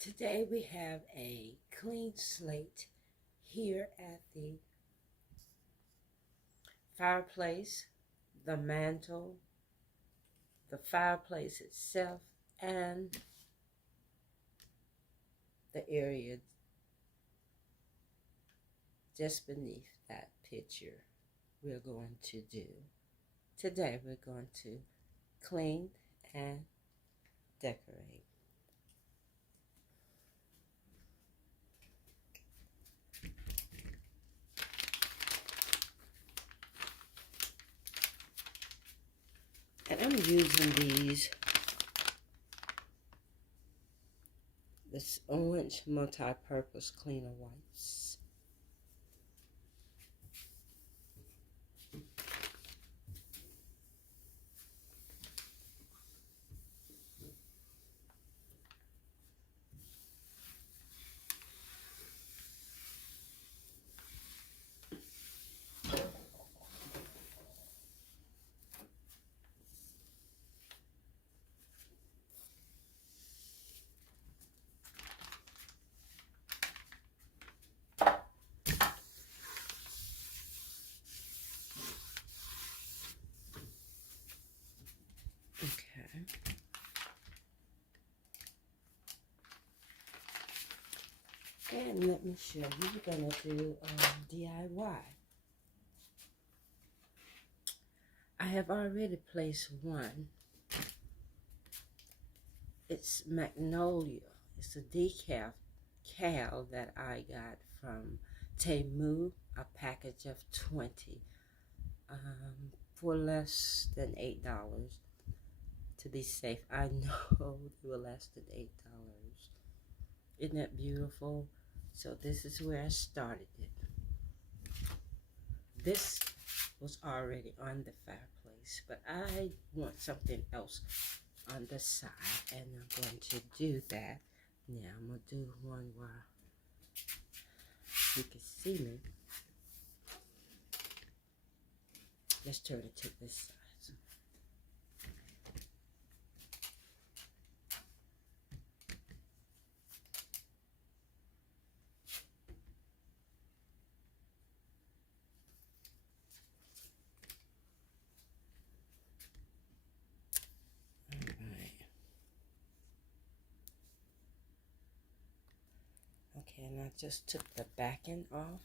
Today we have a clean slate here at the fireplace, the mantle, the fireplace itself, and the area just beneath that picture. We're going to do today, we're going to clean and decorate. And I'm using this orange multi-purpose cleaner wipes. Okay. And let me show you, we're going to do DIY. I have already placed one. It's Magnolia. It's a decal that I got from Temu, a package of 20 for less than $8. To be safe, I know they were less than $8. Isn't that beautiful? So this is where I started it. This was already on the fireplace, but I want something else on the side, and I'm going to do that. Now I'm going to do one where you can see me. Let's turn it to this side. Okay, and I just took the backing off.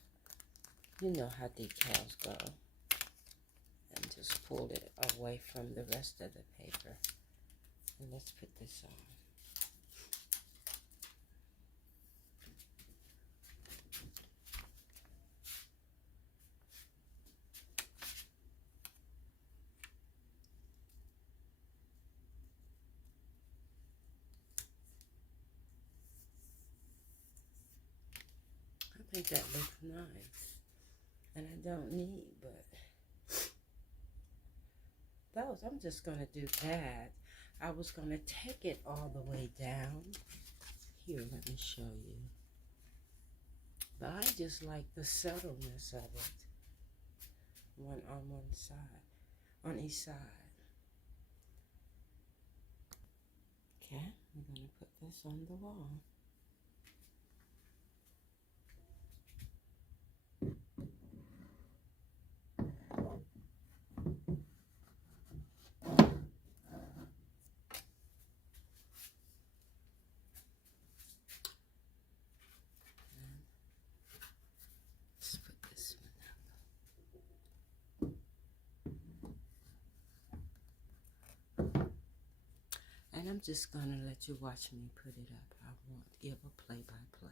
You know how decals go. And just pulled it away from the rest of the paper. And let's put this on. I think that looks nice. And I don't need but those. I'm just going to do that. I was going to take it all the way down. Here, let me show you. But I just like the subtleness of it. One on one side, on each side. Okay, I'm going to put this on the wall. And I'm just going to let you watch me put it up. I won't give a play-by-play.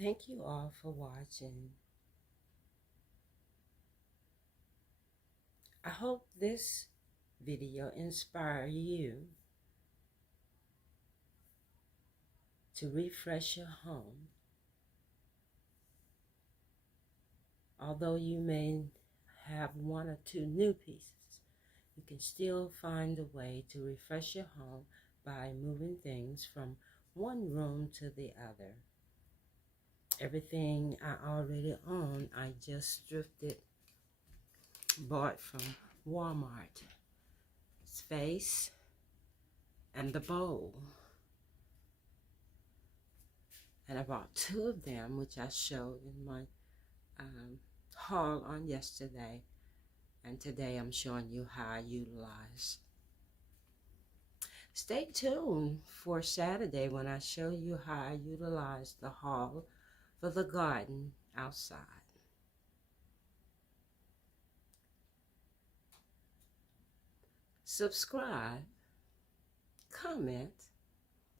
Thank you all for watching. I hope this video inspires you to refresh your home. Although you may have one or two new pieces, you can still find a way to refresh your home by moving things from one room to the other. Everything I already own, I just bought from Walmart. This vase and the bowl. And I bought two of them, which I showed in my haul on yesterday. And today I'm showing you how I utilize. Stay tuned for Saturday when I show you how I utilize the haul for the garden outside. Subscribe, comment,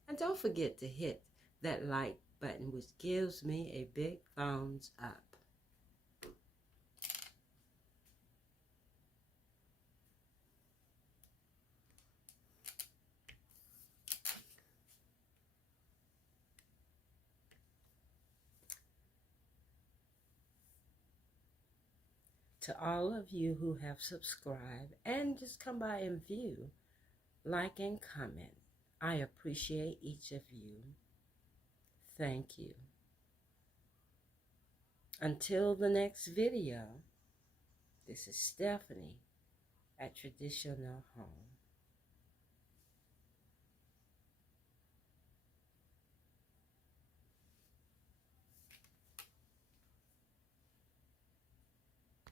and don't forget to hit that like button, which gives me a big thumbs up. To all of you who have subscribed and just come by and view, like and comment, I appreciate each of you. Thank you. Until the next video, this is Stephanie at Traditional Home.